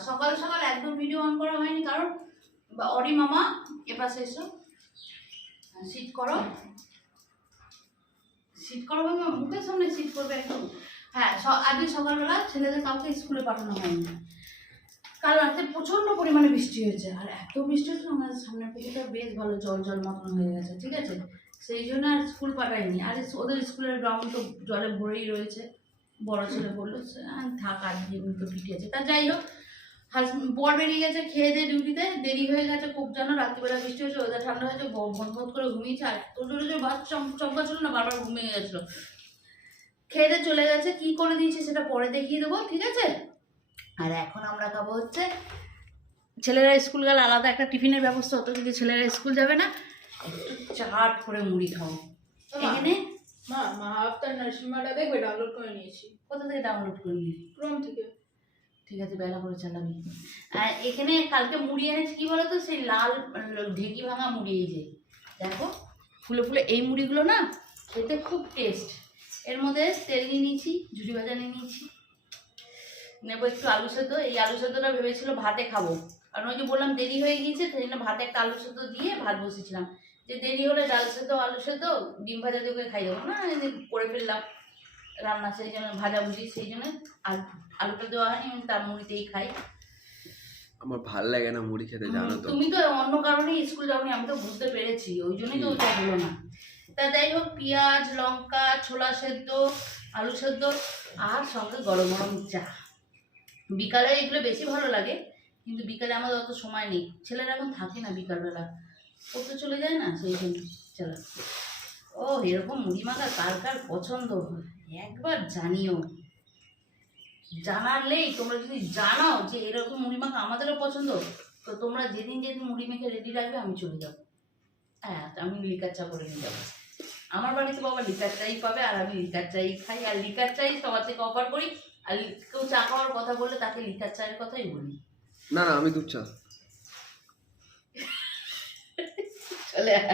আর সকাল সকাল একদম ভিডিও অন করা হয়নি, কারণ অরি মামা এপাশে এসো, সিট করো বাবা, মুখের সামনে সিট করবে একটু। হ্যাঁ, আজকে সকালবেলা ছেলেদের কাউকে স্কুলে পাঠানো হয়নি। কাল রাতে প্রচণ্ড পরিমাণে বৃষ্টি হয়েছে, আর এত বৃষ্টি হচ্ছে আমাদের সামনের পেছনটা বেশ ভালো জল জল মতন হয়ে গেছে, ঠিক আছে, সেই জন্য আর স্কুল পাঠাইনি। আর ওদের স্কুলের গ্রাউন্ড তো জলে ভরেই রয়েছে। বড় ছেলে বললো থাক, আর যেমনি তো পিটি আছে। তা যাই হোক, বর বেরিয়ে গেছে খেয়ে দিয়ে ডিউটিতে, দেরি হয়ে গেছে খুব, জানো রাত্রিবেলা বৃষ্টি হয়েছে, ওদের ঠান্ডা হয়েছে, বন্ধ করে ঘুমিয়েছে, আর এত জোরে জোরে বাস চমকা ছিল না, বারবার ঘুমিয়ে গেছিলো। খেয়ে দিয়ে চলে গেছে, কি করে দিয়েছে সেটা পরে দেখিয়ে দেবো, ঠিক আছে। আর এখন আমরা খাবো হচ্ছে, ছেলেরা স্কুল গেলে আলাদা একটা টিফিনের ব্যবস্থা হতো, কিন্তু ছেলেরা স্কুল যাবে না, একটু চাট করে মুড়ি খাও। এখানে মা আফটার নার্সিংটা দেখবে, ডাউনলোড করে নিয়েছি। কোথা থেকে ডাউনলোড করে নিয়েছি? ক্রোম থেকে। ঠিক আছে, বেলা করে চালাবি। আর এখানে কালকে মুড়ি এনেছি, কি বলতো, সেই লাল ঢেকি ভাঙা মুড়ি, এই যে দেখো ফুলে ফুলে, এই মুড়িগুলো না খেতে খুব টেস্ট। এর মধ্যে তেল নিয়ে নিয়েছি, ঝুড়ি ভাজা নিয়ে নিয়েছি, নেবো একটু আলু সেদ্ধ। এই আলু সেদ্ধটা ভেবেছিল ভাতে খাবো, কারণ ওই যে বললাম দেরি হয়ে গিয়েছে, সেই জন্য ভাতে একটা আলু সেদ্ধ দিয়ে ভাত বসেছিলাম, যে দেরি হলে ডাল সেদ্ধ আলু সেদ্ধ ডিম ভাজা দিয়ে খাই দেবো না, করে ফেললাম রান্না, সেই জন্য ভাজাভুজি, সেই জন্য আলুটা দেওয়া হয়নি, আমি তার মুড়িতেই খাই। আমার ভাল লাগে না মুড়ি খেতে, জানো তো। তুমি তো অন্য কারণে স্কুল যাওনি, আমি তো বুঝতে পেরেছি, ওই জন্যই তো ওটা হলো না। তা যাই হোক, পেঁয়াজ লঙ্কা ছোলা সেদ্ধ আলু সেদ্ধ আর সঙ্গে গরম গরম চা। বিকালে এগুলো বেশি ভালো লাগে, কিন্তু বিকালে আমাদের অত সময় নেই, ছেলেরা এখন থাকে না, বিকালবেলা পড়তে চলে যায় না, সেই জন্য চলো। ও এরকম মুড়ি মাখা কার কার পছন্দ একবার জানিও, জানালেই তোমরা যদি জানাও যে এরকম মুড়ি মাখা আমাদেরও পছন্দ, তো তোমরা যেদিন যেদিন মুড়ি মেখে রেডি রাখবে আমি চলে যাবো। হ্যাঁ, আমি লিকার চা করে নিয়ে যাবো। আমার বাড়িতে বাবা লিকার চাই পাবে, আর আমি লিকার চাই খাই, আর লিকার চাই সবার থেকে অফার করি। আর কেউ চা খাওয়ার কথা বললে তাকে লিকার চায়ের কথাই বলি। না আমি দুধ চা। চলে